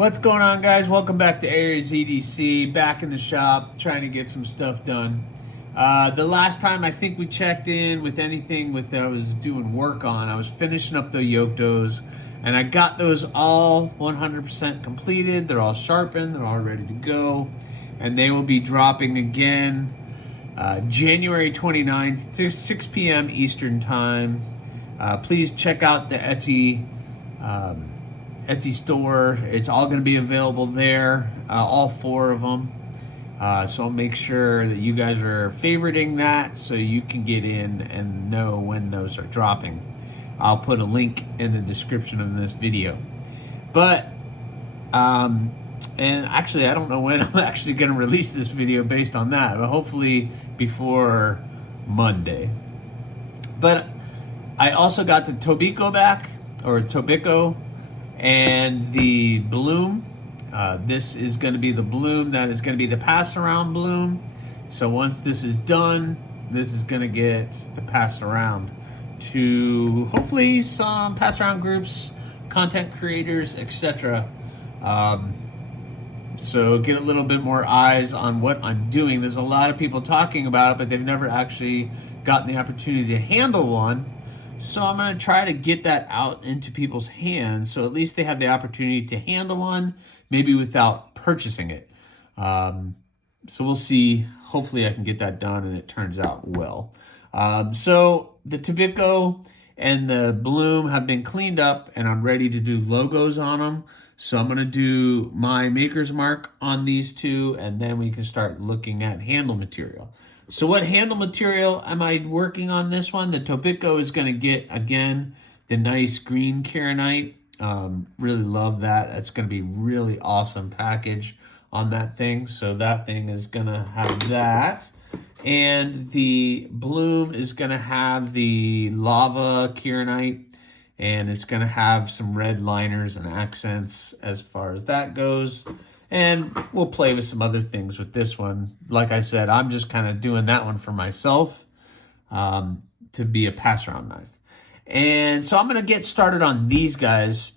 What's going on, guys? Welcome back to Aries EDC. Back in the shop, trying to get some stuff done. The last time I think we checked in with anything with that I was doing work on, I was finishing up the yoke does, and I got those all 100% completed. They're all sharpened, they're all ready to go, and they will be dropping again January 29th to 6 p.m. Eastern Time. Please check out the Etsy store. It's all going to be available there, all 4 of them. So I'll make sure that you guys are favoriting that so you can get in and know when those are dropping. I'll put a link in the description of this video. But, and actually I don't know when I'm actually going to release this video based on that, but hopefully before Monday. But I also got the Tobico back, or Tobico, and the bloom. This is going to be the bloom that is going to be the pass around bloom. So once this is done, this is going to get the pass around to hopefully some pass around groups, content creators, etc. So get a little bit more eyes on what I'm doing. There's a lot of people talking about it, but they've never actually gotten the opportunity to handle one. So I'm going to try to get that out into people's hands so at least they have the opportunity to handle one, maybe without purchasing it. So we'll see. Hopefully I can get that done and it turns out well. So the Tobico and the bloom have been cleaned up and I'm ready to do logos on them. So I'm going to do my maker's mark on these 2 and then we can start looking at handle material. So what handle material am I working on this one? The Tobico is going to get, again, the nice green Karenite. Really love that. That's going to be really awesome package on that thing. So that thing is going to have that. And the bloom is going to have the lava Karenite. And it's going to have some red liners and accents as far as that goes. And we'll play with some other things with this one. Like I said, I'm just kind of doing that one for myself to be a pass-around knife. And so I'm going to get started on these guys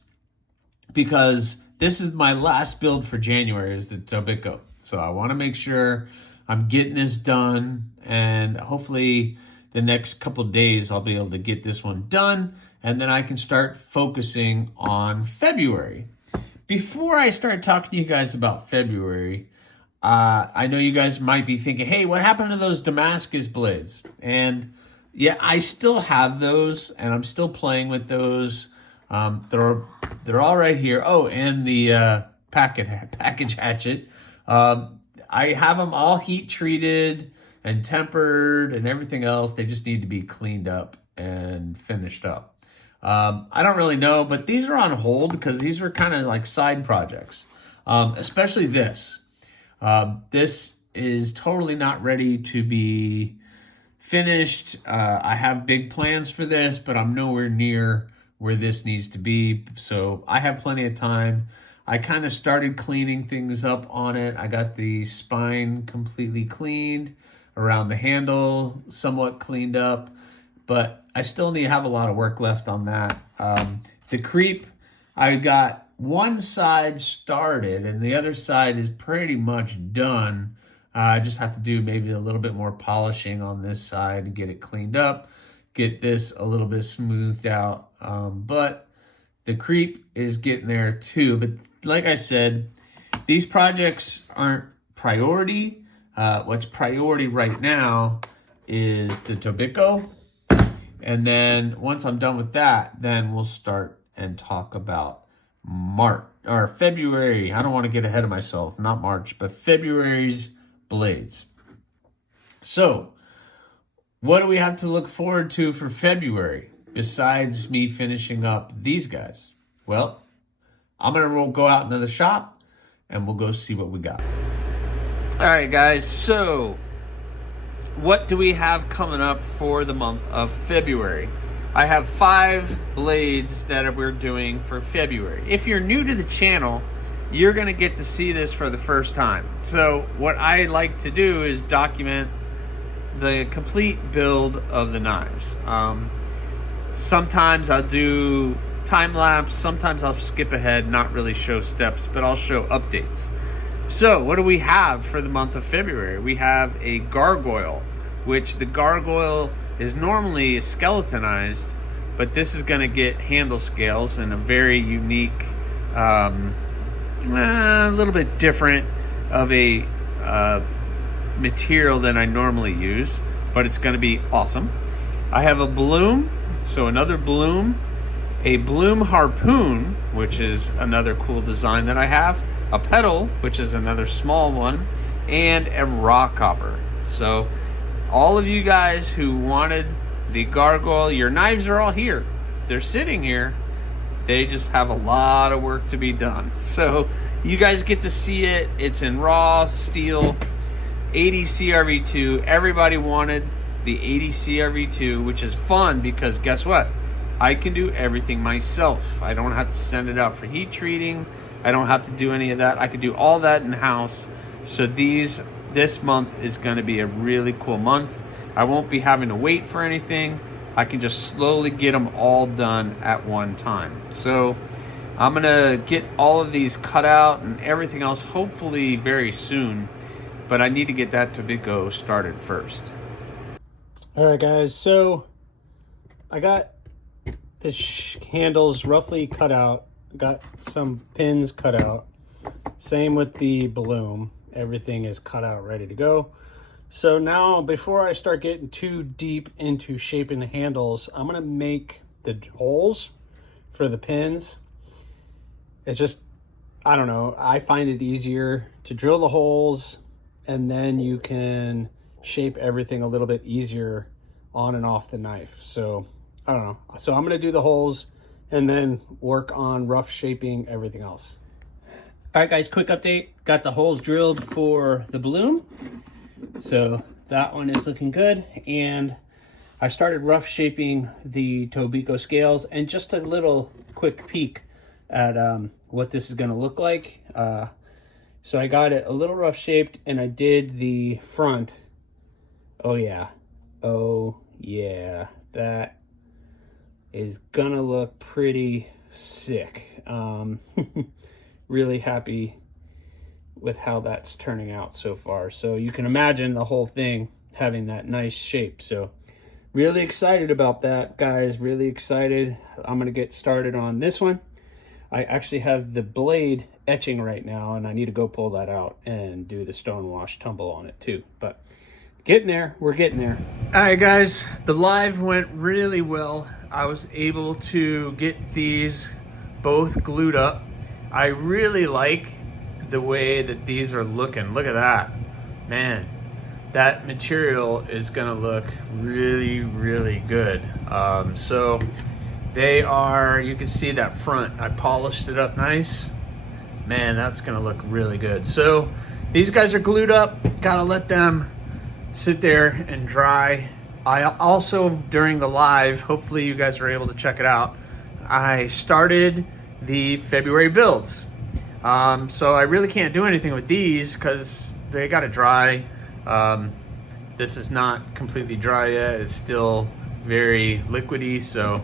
because this is my last build for January is the Tobico. So I want to make sure I'm getting this done. And hopefully the next couple days I'll be able to get this one done. And then I can start focusing on February. Before I start talking to you guys about February, I know you guys might be thinking, hey, what happened to those Damascus blades? And yeah, I still have those and I'm still playing with those. They're all right here. Oh, and the package hatchet. I have them all heat treated and tempered and everything else. They just need to be cleaned up and finished up. I don't really know, but these are on hold because these were kind of like side projects, especially this. This is totally not ready to be finished. I have big plans for this, but I'm nowhere near where this needs to be. So I have plenty of time. I kind of started cleaning things up on it. I got the spine completely cleaned, around the handle somewhat cleaned up, but I still need to have a lot of work left on that. The creep, I got one side started and the other side is pretty much done. I just have to do maybe a little bit more polishing on this side to get it cleaned up, get this a little bit smoothed out. But the creep is getting there too. But like I said, these projects aren't priority. What's priority right now is the Tobico. And then once I'm done with that, then we'll start and talk about March or February. I don't want to get ahead of myself, not March, but February's blades. So what do we have to look forward to for February besides me finishing up these guys? Well, I'm going to go out into the shop and we'll go see what we got. All right, guys. So what do we have coming up for the month of February? I have 5 blades that we're doing for February. If you're new to the channel, you're going to get to see this for the first time. So what I like to do is document the complete build of the knives. Sometimes I'll do time lapse. Sometimes I'll skip ahead, not really show steps, but I'll show updates. So what do we have for the month of February? We have a gargoyle, which the gargoyle is normally skeletonized, but this is going to get handle scales in a very unique, a little bit different of a material than I normally use, but it's going to be awesome. I have a bloom, so another bloom, a bloom harpoon, which is another cool design that I have, a petal, which is another small one, and a rock hopper. So all of you guys who wanted the gargoyle, your knives are all here. They're sitting here. They just have a lot of work to be done. So you guys get to see it. It's in raw steel, 80 CRV2. Everybody wanted the 80 CRV2, which is fun because guess what? I can do everything myself. I don't have to send it out for heat treating. I don't have to do any of that. I can do all that in-house. So this month is going to be a really cool month. I won't be having to wait for anything. I can just slowly get them all done at one time. So I'm going to get all of these cut out and everything else hopefully very soon. But I need to get that Tobico started first. All right, guys. So I got the handles roughly cut out. Got some pins cut out. Same with the bloom. Everything is cut out, ready to go. So now, before I start getting too deep into shaping the handles, I'm going to make the holes for the pins. It's just, I don't know, I find it easier to drill the holes, and then you can shape everything a little bit easier on and off the knife. So, I don't know. So I'm going to do the holes and then work on rough shaping everything else. All right, guys, quick update. Got the holes drilled for the bloom. So that one is looking good. And I started rough shaping the Tobico scales, and just a little quick peek at what this is going to look like. So I got it a little rough shaped, and I did the front. Oh yeah, that is gonna look pretty sick. Really happy with how that's turning out so far. So you can imagine the whole thing having that nice shape. So really excited about that, guys. Really excited. I'm gonna get started on this one. I actually have the blade etching right now, and I need to go pull that out and do the stonewash tumble on it too. But getting there, we're getting there. All right, guys, the live went really well. I was able to get these both glued up. I really like the way that these are looking. Look at that, man. That material is gonna look really, really good. So they are, you can see that front, I polished it up nice. Man, that's gonna look really good. So these guys are glued up, gotta let them sit there and dry. I also, during the live, hopefully you guys were able to check it out, I started the February builds. So I really can't do anything with these because they gotta dry. This is not completely dry yet. It's still very liquidy, so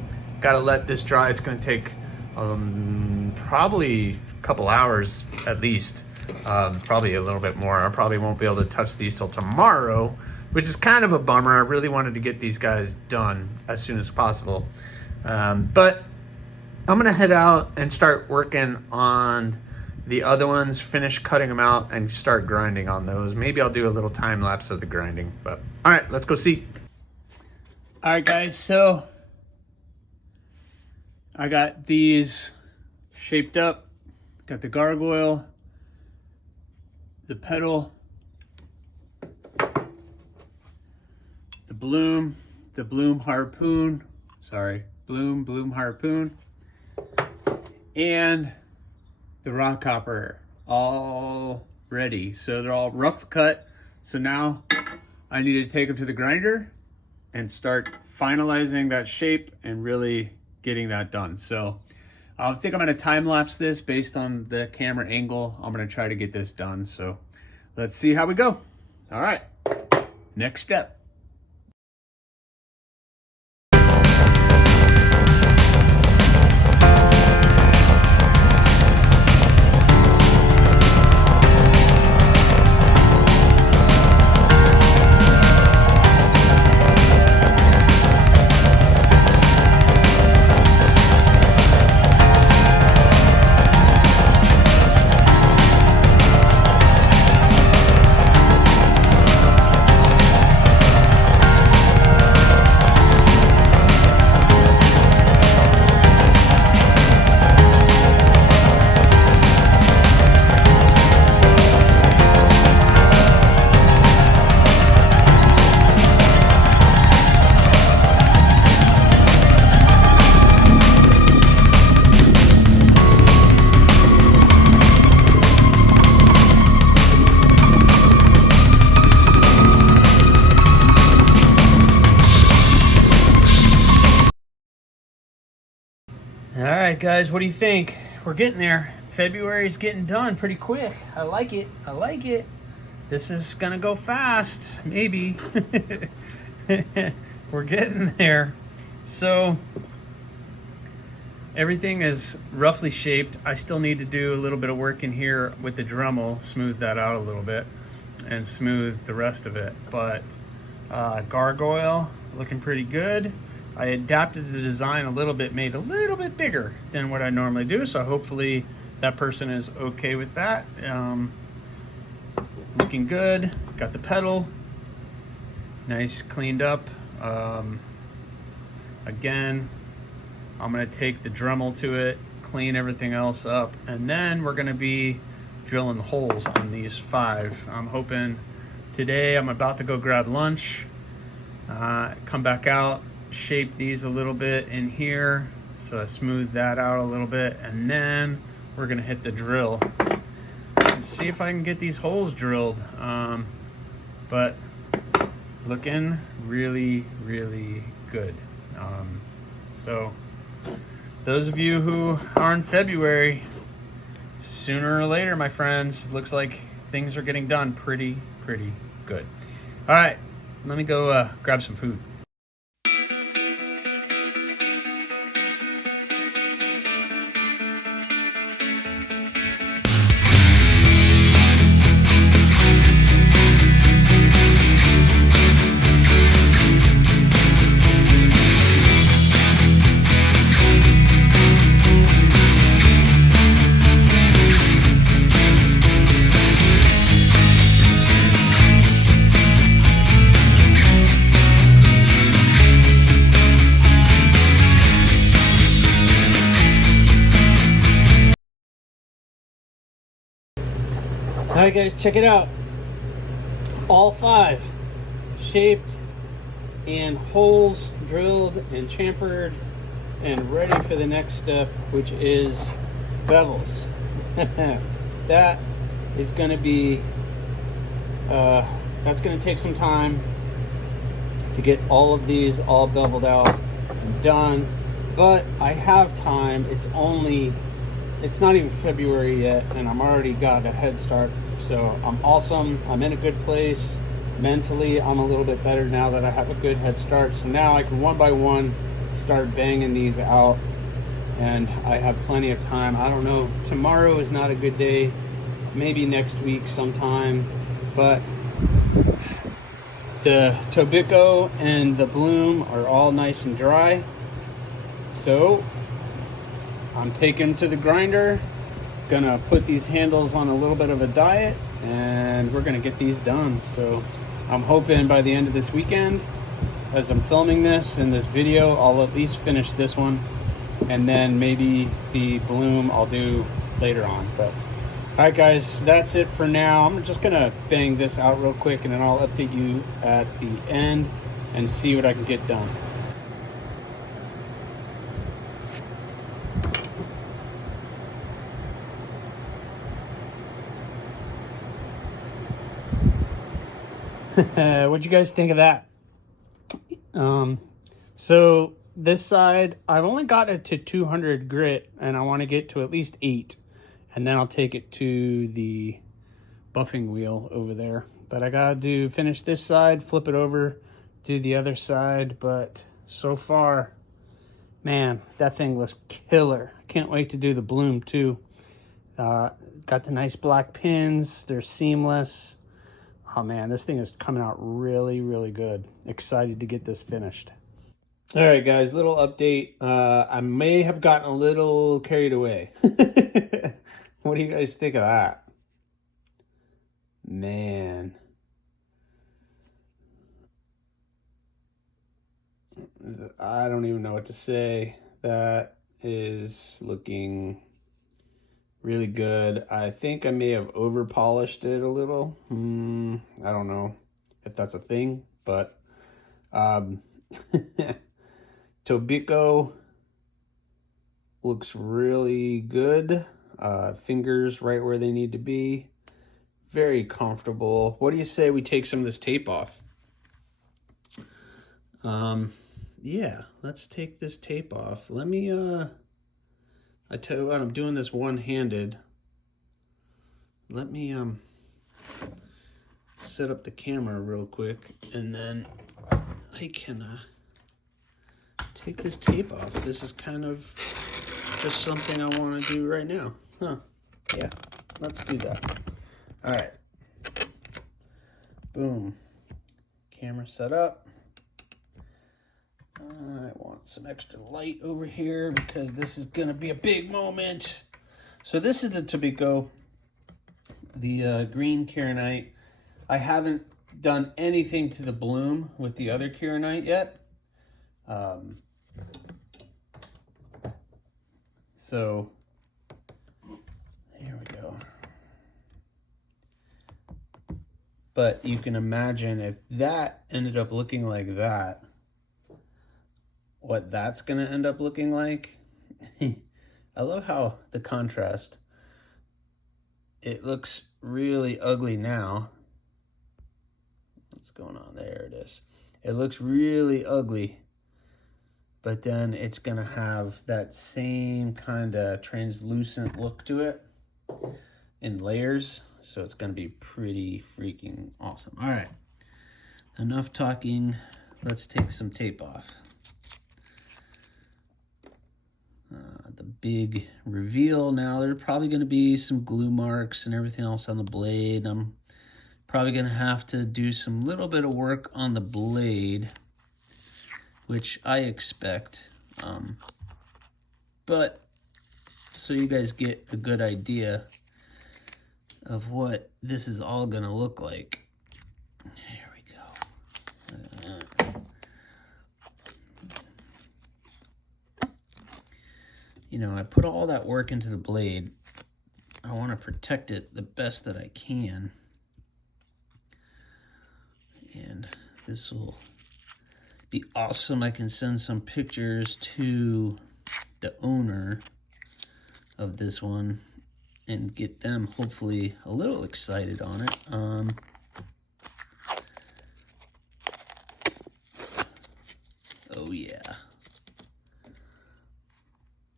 gotta let this dry. It's gonna take probably a couple hours at least, probably a little bit more. I probably won't be able to touch these till tomorrow, which is kind of a bummer. I really wanted to get these guys done as soon as possible. But I'm gonna head out and start working on the other ones, finish cutting them out and start grinding on those. Maybe I'll do a little time lapse of the grinding, but all right, let's go see. All right, guys, so I got these shaped up. Got the gargoyle, the petal, the bloom harpoon, bloom harpoon, and the rock hopper all ready. So they're all rough cut. So now I need to take them to the grinder and start finalizing that shape and really getting that done. So I think I'm gonna time lapse this based on the camera angle. I'm gonna try to get this done. So let's see how we go. All right, next step. All right, guys, what do you think? We're getting there. February's getting done pretty quick. I like it. I like it. This is gonna go fast, maybe. We're getting there. So everything is roughly shaped. I still need to do a little bit of work in here with the Dremel, smooth that out a little bit, and smooth the rest of it. But gargoyle looking pretty good. I adapted the design a little bit, made it a little bit bigger than what I normally do, so hopefully that person is okay with that. Looking good. Got the pedal nice, cleaned up. Again, I'm gonna take the Dremel to it, clean everything else up, and then we're gonna be drilling holes on these 5. I'm hoping today, I'm about to go grab lunch, come back out, shape these a little bit in here, so I smooth that out a little bit, and then we're gonna hit the drill and see if I can get these holes drilled. But looking really, really good. So those of you who are in February, sooner or later, my friends, looks like things are getting done pretty good. All right, let me go grab some food. All right, guys, check it out. All 5 shaped and holes drilled and chamfered and ready for the next step, which is bevels. That is going to be, that's going to take some time to get all of these all beveled out and done, but I have time. It's not even February yet, and I'm already got a head start. So I'm awesome. I'm in a good place. Mentally, I'm a little bit better now that I have a good head start. So now I can one by one start banging these out, and I have plenty of time. I don't know, tomorrow is not a good day. Maybe next week sometime, but the Tobico and the Bloom are all nice and dry. So I'm taking to the grinder, gonna put these handles on a little bit of a diet, and we're gonna get these done. So I'm hoping by the end of this weekend, as I'm filming this in this video, I'll at least finish this one, and then maybe the Bloom I'll do later on. But all right, guys, that's it for now. I'm just gonna bang this out real quick, and then I'll update you at the end and see what I can get done. What'd you guys think of that? So this side, I've only got it to 200 grit, and I want to get to at least 8, and then I'll take it to the buffing wheel over there. But I gotta finish this side, flip it over, do the other side. But so far, man, that thing looks killer. I can't wait to do the Bloom too. Got the nice black pins. They're seamless. Oh man, this thing is coming out really, really good. Excited to get this finished. All right, guys, little update. I may have gotten a little carried away. What do you guys think of that? Man. I don't even know what to say. That is looking really good. I think I may have over polished it a little. I don't know if that's a thing, but Tobico looks really good. Fingers right where they need to be. Very comfortable. What do you say we take some of this tape off? Yeah, let's take this tape off. Let me I tell you what, I'm doing this one-handed. Let me set up the camera real quick, and then I can take this tape off. This is kind of just something I want to do right now. Huh. Yeah, let's do that. All right. Boom. Camera set up. I want some extra light over here because this is going to be a big moment. So this is the Tobico, the green Kieranite. I haven't done anything to the bloom with the other Kieranite yet. So here we go. But you can imagine if that ended up looking like that, what that's going to end up looking like. I love how the contrast, it looks really ugly now. What's going on? There it is. It looks really ugly, but then it's going to have that same kind of translucent look to it in layers. So it's going to be pretty freaking awesome. All right, enough talking. Let's take some tape off. The big reveal now. There's probably going to be some glue marks and everything else on the blade. I'm probably going to have to do some little bit of work on the blade, which I expect. But so you guys get a good idea of what this is all going to look like. There we go. You know, I put all that work into the blade. I want to protect it the best that I can. And this will be awesome. I can send some pictures to the owner of this one and get them hopefully a little excited on it. Oh yeah.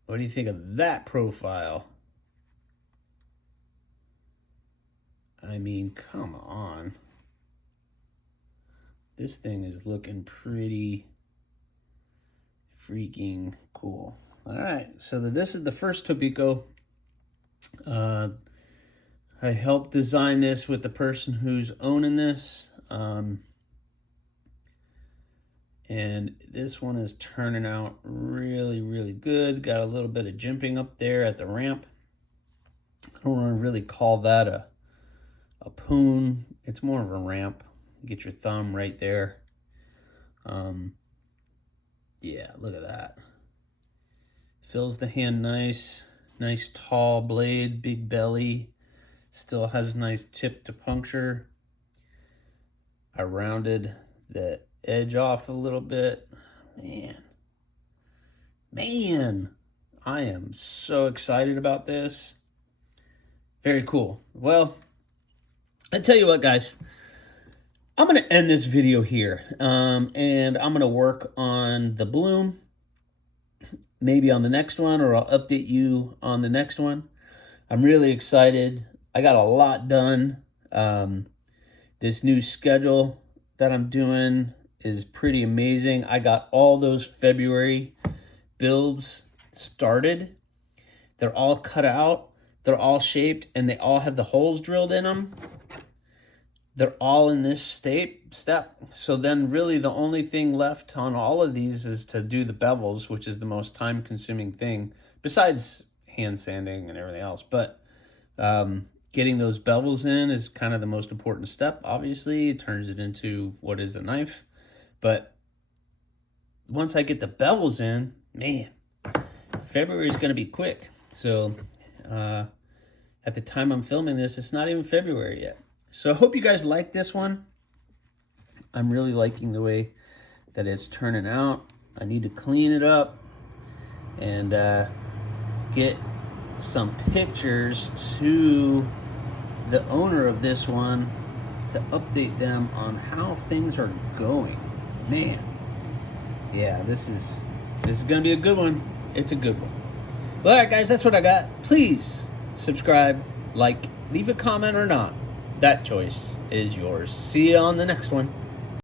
What do you think of that profile? I mean, come on. This thing is looking pretty freaking cool. All right, so this is the first Tobico. I helped design this with the person who's owning this. And this one is turning out really, really good. Got a little bit of jimping up there at the ramp. I don't want to really call that a poon. It's more of a ramp. You get your thumb right there. Yeah, look at that. Fills the hand nice. Nice tall blade, big belly. Still has a nice tip to puncture. I rounded the edge off a little bit. Man, I am so excited about this. Very cool. Well, I tell you what, guys, I'm going to end this video here, and I'm going to work on the bloom, maybe on the next one, or I'll update you on the next one. I'm really excited. I got a lot done. This new schedule that I'm doing is pretty amazing. I got all those February builds started. They're all cut out. They're all shaped, and they all have the holes drilled in them. They're all in this step. So then really the only thing left on all of these is to do the bevels, which is the most time-consuming thing, besides hand sanding and everything else. But getting those bevels in is kind of the most important step, obviously. It turns it into what is a knife. But once I get the bevels in, man, February is going to be quick. So at the time I'm filming this, it's not even February yet. So I hope you guys like this one. I'm really liking the way that it's turning out. I need to clean it up and get some pictures to the owner of this one to update them on how things are going. Man, yeah, this is gonna be a good one. It's a good one. Well, all right, guys, that's what I got. Please subscribe, like, leave a comment or not. That choice is yours. See you on the next one.